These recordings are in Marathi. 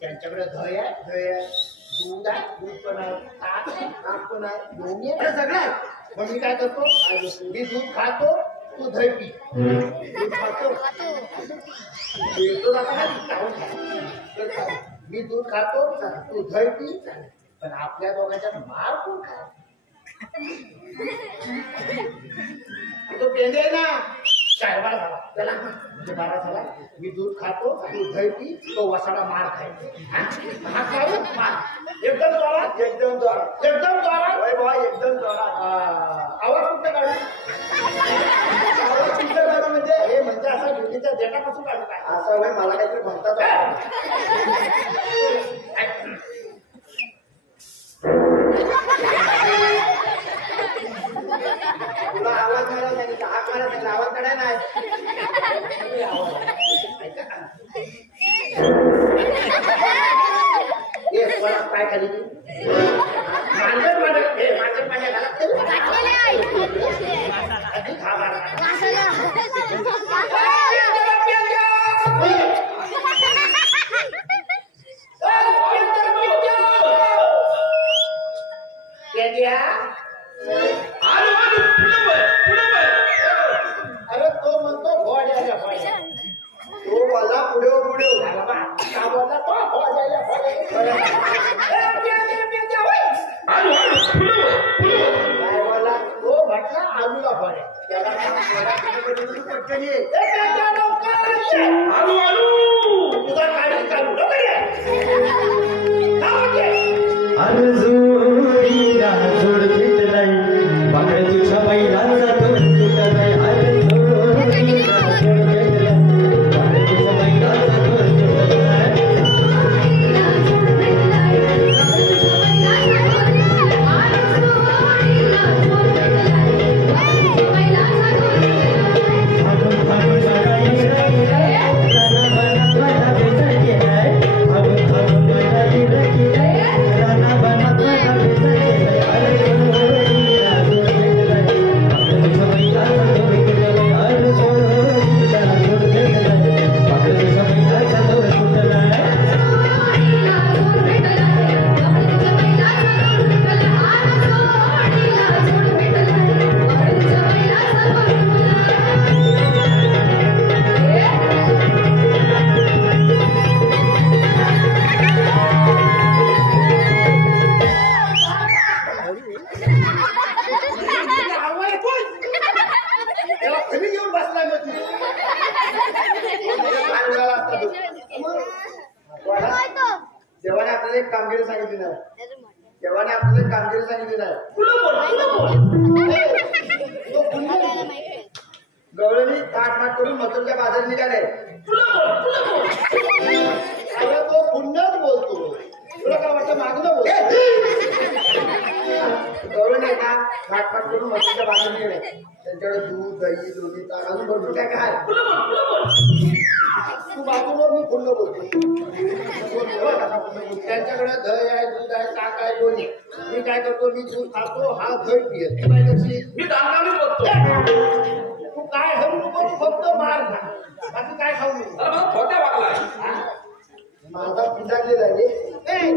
त्यांच्याकडे दही आहे, दूध आहे, दूध पण आहे, ताक आहे, ताक पण आहे, दोन्ही आहे, सगळं आहे. मग मी काय करतो, मी दूध खातो, तू दही पी. दूध खातो मी दूध खातो, तू दही पी. पण आपल्या दोघांच्या मार कोण खाय? तो पेंदे ना काय बारा झाला त्याला म्हणजे बारा झाला मी दूध खातो तू दही पी तो वसाडा मार खायचो हा काय मार एकदम जोरात एकदम जोरात एकदम जोरात होय बाय एकदम जोरात आवाज कुठे काढू आवाज कुठे काढू म्हणजे हे म्हणजे असं मुलीच्या देटापासून काढू काय असं होय मला काहीतरी म्हणतात तुला आवाज मारायला सांगितलं हाक मारायला सांगितलं आवाज काढाय नाही काय खाली माझं पाण्या घालत अरे तो म्हणतो भोड्याला तो बोला पुढे पुढे बोलला तो भोड्याला काय बोला तो म्हटला आलूला भोड्या त्याला पटकन ये तुझा गाडी चालू देवाने आपल्याला एक कामगिरी सांगितली नाही देवाने आपल्याला कामगिरी सांगितली नाही गवळणी थाट करून मथुरच्या बाजारात निघाले अरे तो पुन्हाच बोलतो तुला काय वाटतं मागून बोल गवळणी ना थाट करून मथुरच्या बाजारात निघाले त्यांच्याकडे दूध दही लोणी ताक अजून भरपूर काय काय तू बाजूला मी पुन्हा बोलतो त्यांच्याकडे दही आहे दूध आहे ताक आहे लोणी मी काय करतो मी दूध खातो हा दही पियत तू काय करशील मी दांडाने बोलतो तू काय हरू नको फक्त मार खा बाकी काय खाऊ नको माझा पिजागलेला आहे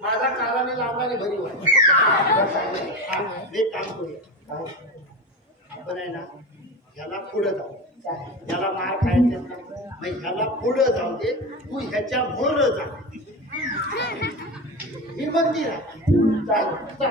माझा काराने लांबाने भरी एक काम करूया आपण आहे ना ह्याला पुढे जाऊ ह्याला मार खायचं मग ह्याला पुढे जाऊ दे तू ह्याच्या मोर जा ही मंदिर आहे बघला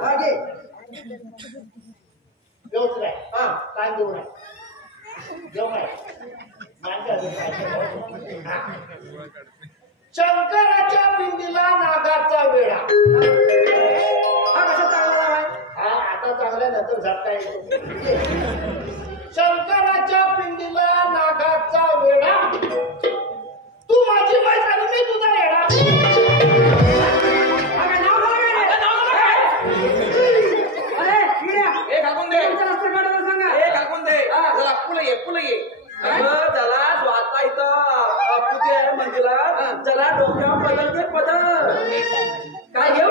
आगे देऊच काय हा काय देऊ नाही देऊ काय शंकराच्या पिंडीला नागाचा वेळा हा कसा चांगला नाव आहे हा आता चांगल्या नंतर झटका येतो शंकराच्या पिंडीला नागाचा वेळा तू माझी बाई झाली मी तुझा वेळा अरे किड्या हे काकून दे तुमचा रस्ता काढायला सांगा हे काकून दे जरा पुढे ये अगं त्याला स्वतः इथं अपुते आहे मंदिरात त्याला डोक्यावर पदर घे पदर काय घेऊ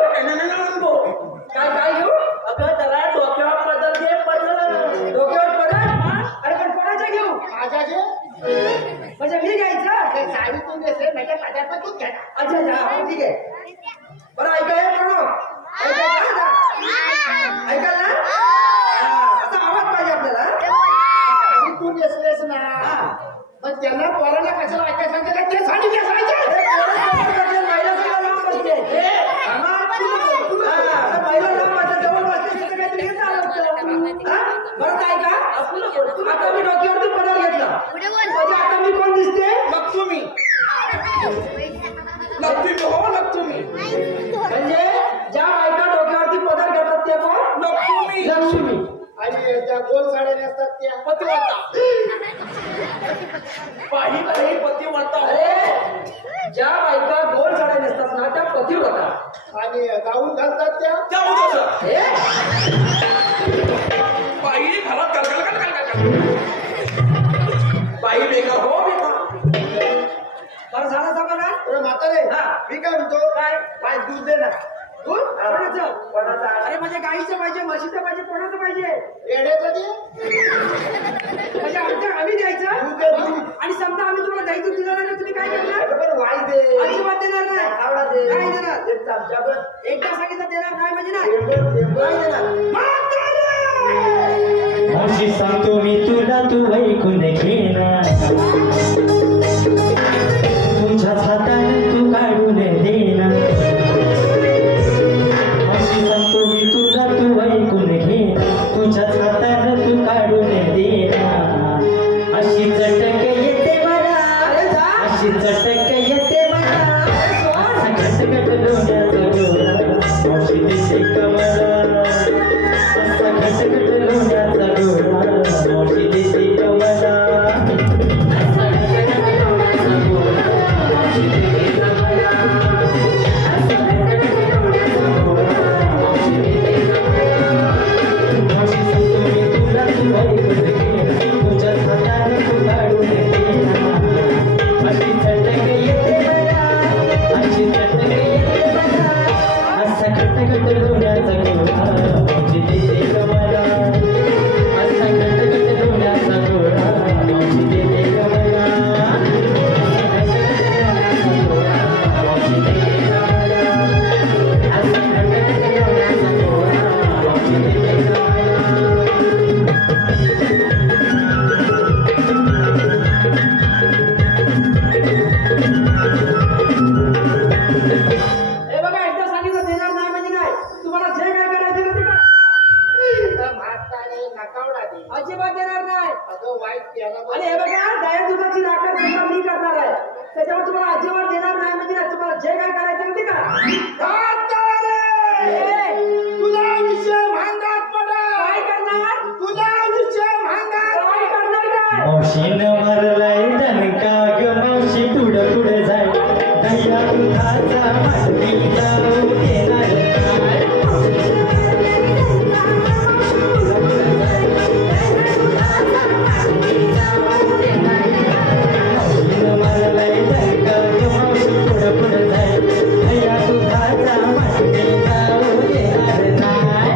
काय काय घेऊ अगं त्याला डोक्यावर पदर घे पदर डोक्यावर पडत अरे पण कोणाच्या घेऊ माझ्या जे म्हणजे मी घ्यायचं ते साडी तू देते माझ्या पाण्यात तू घ्या अच्छा अच्छा हा, ठीक आहे बरं ऐकाय प्रणव ऐकाल ना असा आवाज पाहिजे आपल्याला साडी तू नेसलेस ना हा. पण त्यांना पोराला कशाला ऐकायला सांगितलं ते साडी नेसायचं महिला सगळं लांब बसते महिला लांब बसते जवळ बसते तिथं काहीतरी घेत आलं होतं. हा? बरं काय का आता मी डोक्यावरती पदर घेतला म्हणजे आता मी कोण दिसते लक्ष्मी म्हणजे ज्या बायका डोक्यावरती पदर घेतात ते कोण लक्ष्मी आणि त्या गोल साड्या नेसतात त्या पतिव्रता पाहिलं पतिव्रता अरे ज्या बायका गोल साड्या नेसतात ना त्या पतिव्रता आणि गाऊन घालतात त्या त्या उद्या हे? बाई घरात बाई बेका हो बेका बरं झालं सांगा ना अरे म्हातारे हा. मी काय म्हणतो काय दूध दे ना दूध कोणाचं कोणाचा अरे म्हणजे गाईचं पाहिजे म्हशीचं पाहिजे कोणाचं पाहिजे येड्याचं दे म्हणजे आम्ही द्यायचं दूध दे दूध आणि समजा आम्ही तुम्हाला दही दूध दिलं नाही तर तुम्ही काय करणार बरोबर वाई दे अजिबात देणार नाही आवडा दे नाही देणार एक चमचाभर एकदा सांगितलं देणार नाही म्हणजे नाही थेंबभर नाही देणार अशी सांगतो मी तुला तू ऐकून घेणार तुझ्याच हाताने तू काढून देणार अशी सांगतो मी तुला तू ऐकून घेणार तुझ्याच हाताने तू काढून देणार अशी चटक येते मला अशी चटक येते मला असा खटखट लोण्याचा डोळा अशी दिसे कमला असा खटखट लोण्याचा डोळा अशी दिसे कमला हे बघा एकदा सांगितलं देणार नाही म्हणजे नाही तुम्हाला जे काय करायचं ते करा म्हातारे नकावडा दे अजिबात देणार नाही अगं वाईट केला आणि हे बघा दया दुधाची राखण सुद्धा मी करणार आहे त्याच्यावर तुम्हाला अजिबात देणार नाही म्हणजे नाही तुम्हाला जे काय करायचं ते करा तुला विषय भांगात पडा काय करणार तुला विषय भांगात काय करणार काय मावशीनं मारलाय दणका ग मावशी पुढं पुढं जाय दह्या दुधाचा मांडी जाऊ देणार नाही. मावशीनं मारलाय दणका ग मावशी पुढं पुढं जाय दह्या दुधाचा मांडी जाऊ देणार नाही.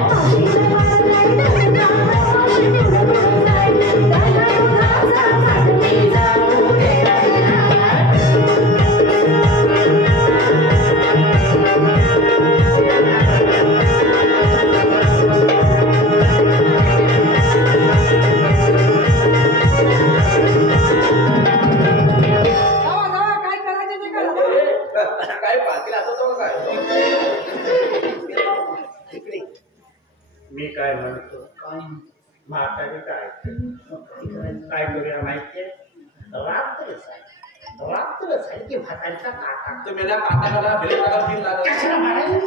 म्हातारी काय करूया माहितीये रात्र सारखी म्हातारीचा काटा तुम्ही ना काटाला भेट दिल लागत कशाला मारायला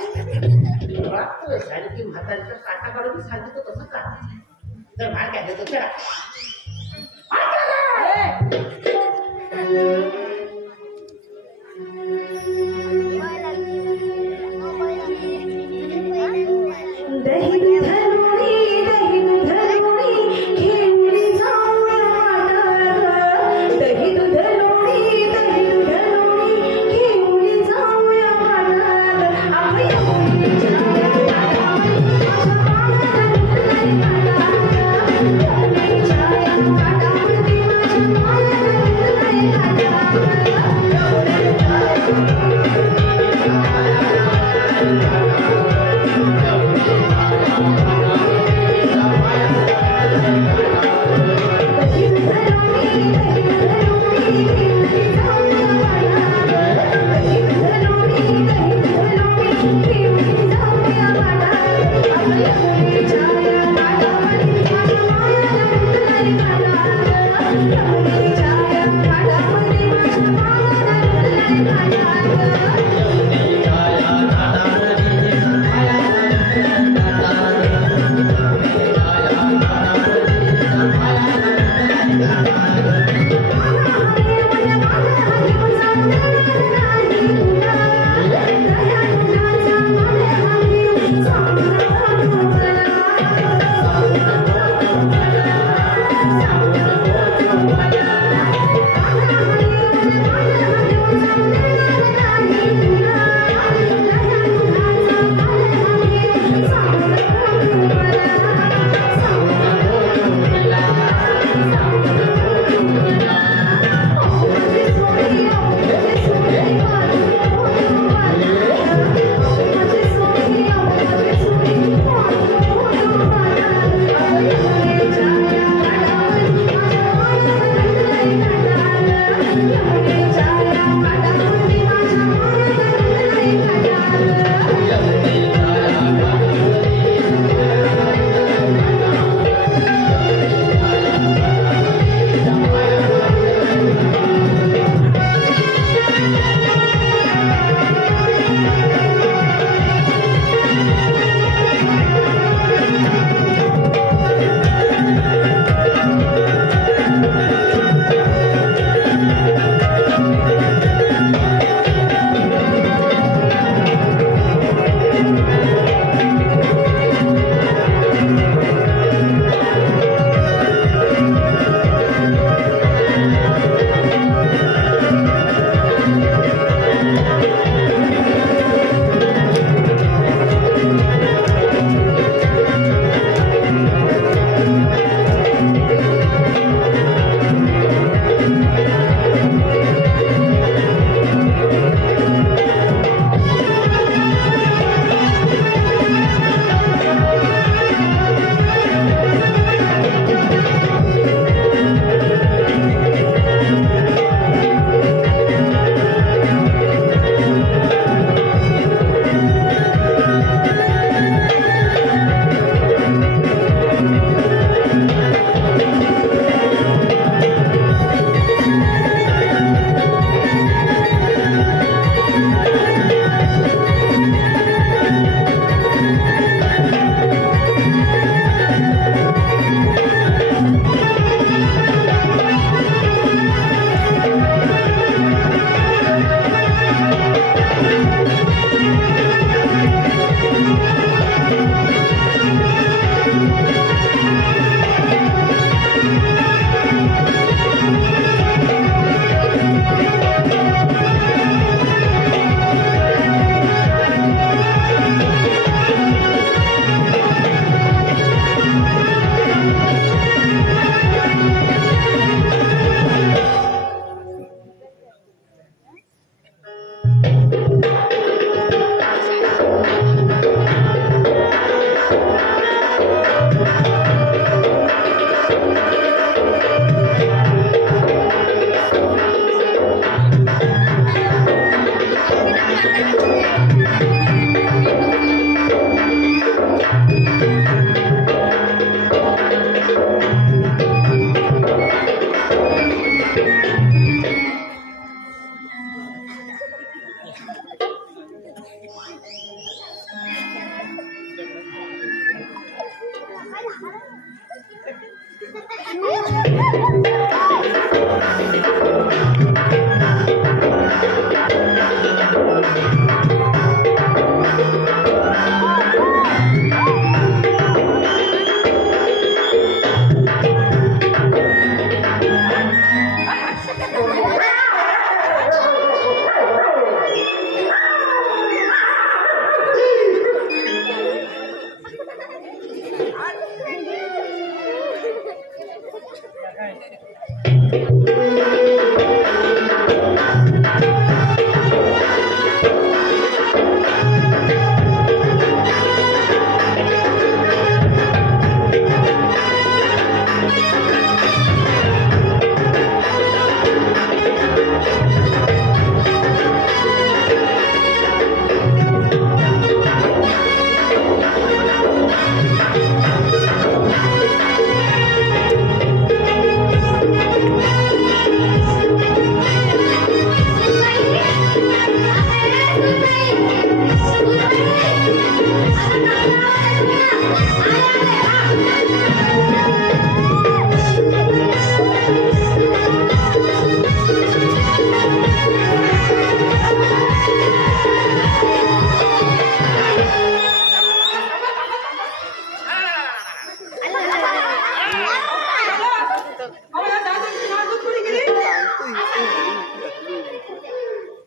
रात्र सारखी म्हातारीचा काटा काढून सांगितलं कसं का तर मार काय देतो त्याला Thank you.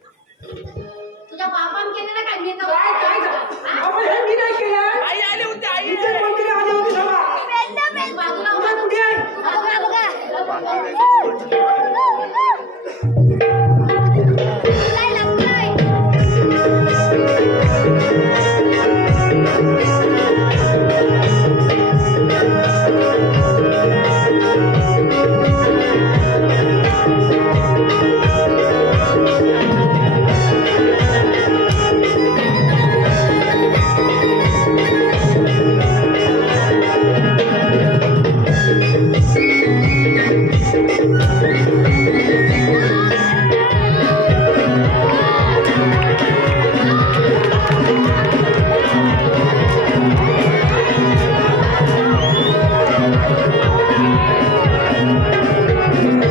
तुझ्या बापान केलं ना काय मी तर काय काय अहो हे मी नाही केलं. आई आली होती आई इथे कोणतरी आली होती सभा. बाजूला तुझा कुठे आहे? काय लागतंय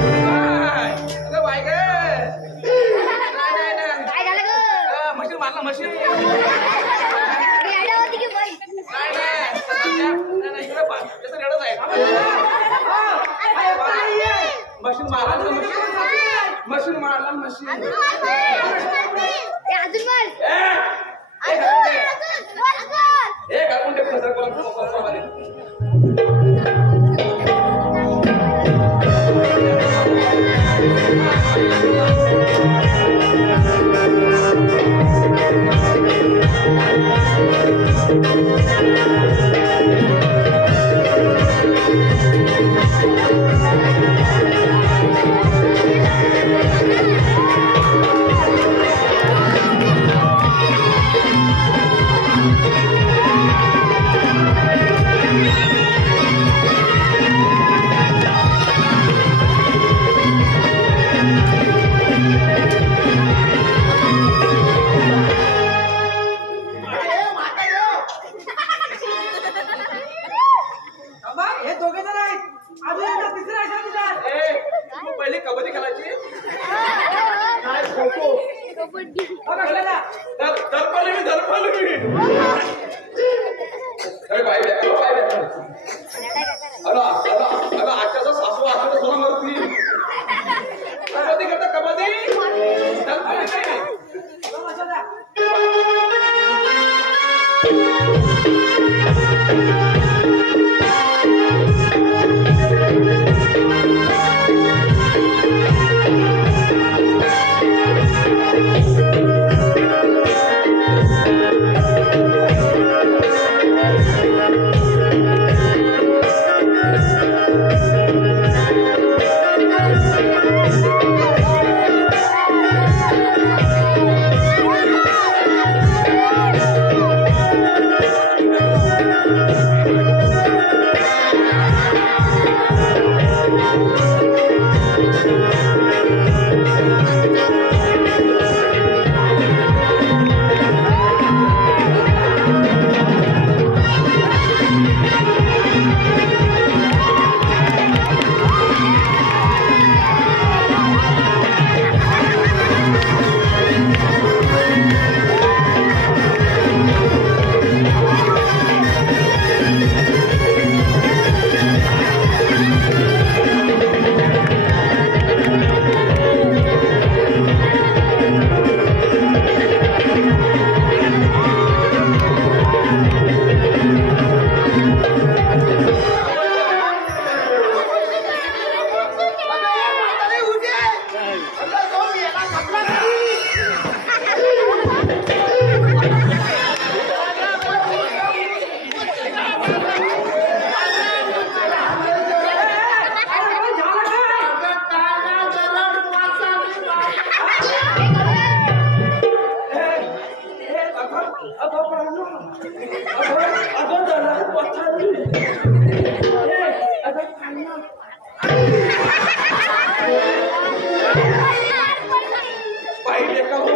अगं बाय ग नाही काय झालं ग मशीन मारला मशीन अरे आडा होती की बाई नाही इकडे त्याचं रेडच आहे मशीन मारला मशीन मारला मशीन ए अजून मार हे घालून ते कसं बाबा हे दोघे जण आहेत. अजून एकदा तिसरा आहे तुझा. तू पहिले कबड्डी खेळायची काय फोटो बघ असलेला. दरपाली मी अरे बाई अगं आजच्या सासू आजच्या सोना मारू तुम्ही कबड्डी करता कबड्डी दरपाली नाही बघ असलेला. Thank you. पाहिजे का हो?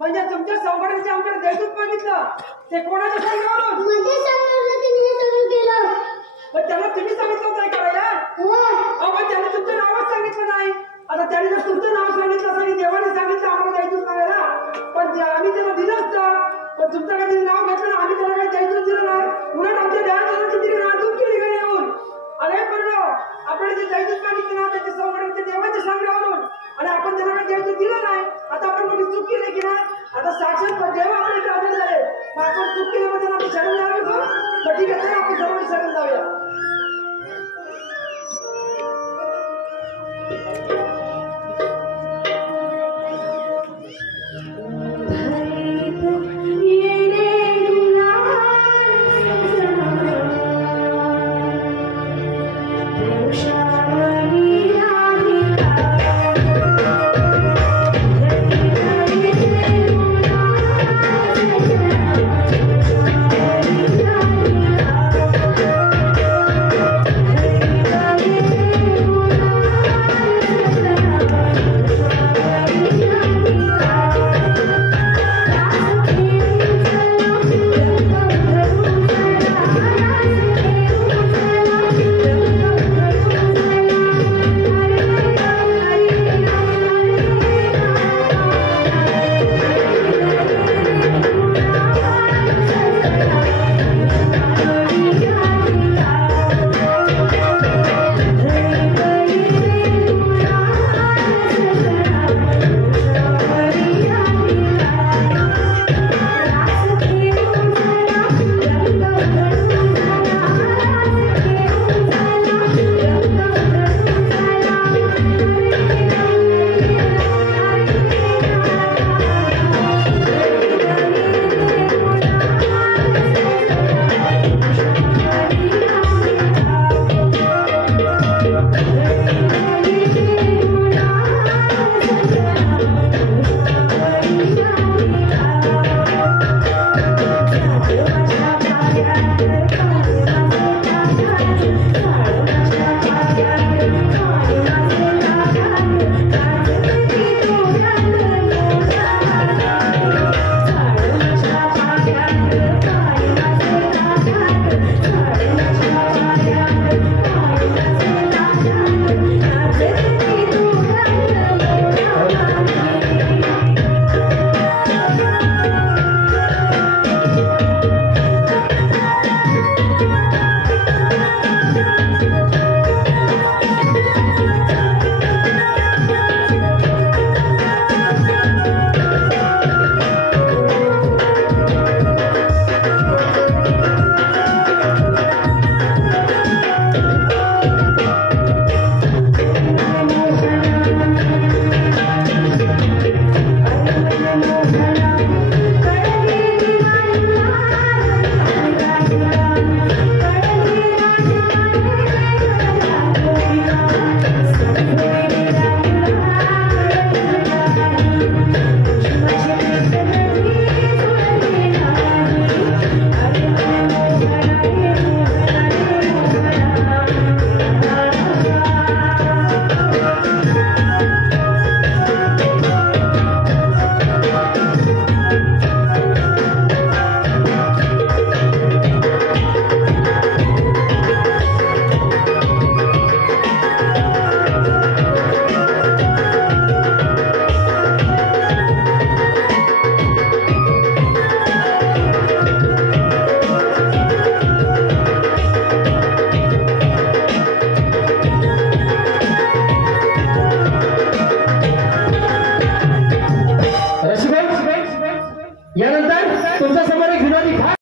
म्हणजे तुमच्या संघटनेचे आमच्याकडे देशदूत मागितलं ते कोणाच्या सांगितलं म्हणजे सांगितलं तिने हे सगळं केलं. पण त्यांना तुम्ही सांगितलं काय करायला हो. पण त्यांनी तुमचं नावच सांगितलं नाही. आता त्यांनी जर तुमचं नाव सांगितलं असं देवाने सांगितलं आम्हाला देशदूत मागायला पण आम्ही त्यांना दिलं असतं पण तुमचं काही नाव घेतलं ना आम्ही त्यांना काही देशदूत दिलं नाही उलट आमच्या देवाची तिने नाजूक केली घरी येऊन अरे पण आपण जे देशदूत मागितलं ना त्याच्या संघटनेच्या देवाच्या सांगण्यावरून आणि आपण त्यांना काही देशदूत दिलं नाही. आता आपण कोणी चूक केली की नाही आता साक्षात देव आपल्याकडे आलेले झाले आपण चूक केल्यामध्ये आपण शरण द्यावे का ठीक आहे आपण सर्वांनी शरण जाऊया.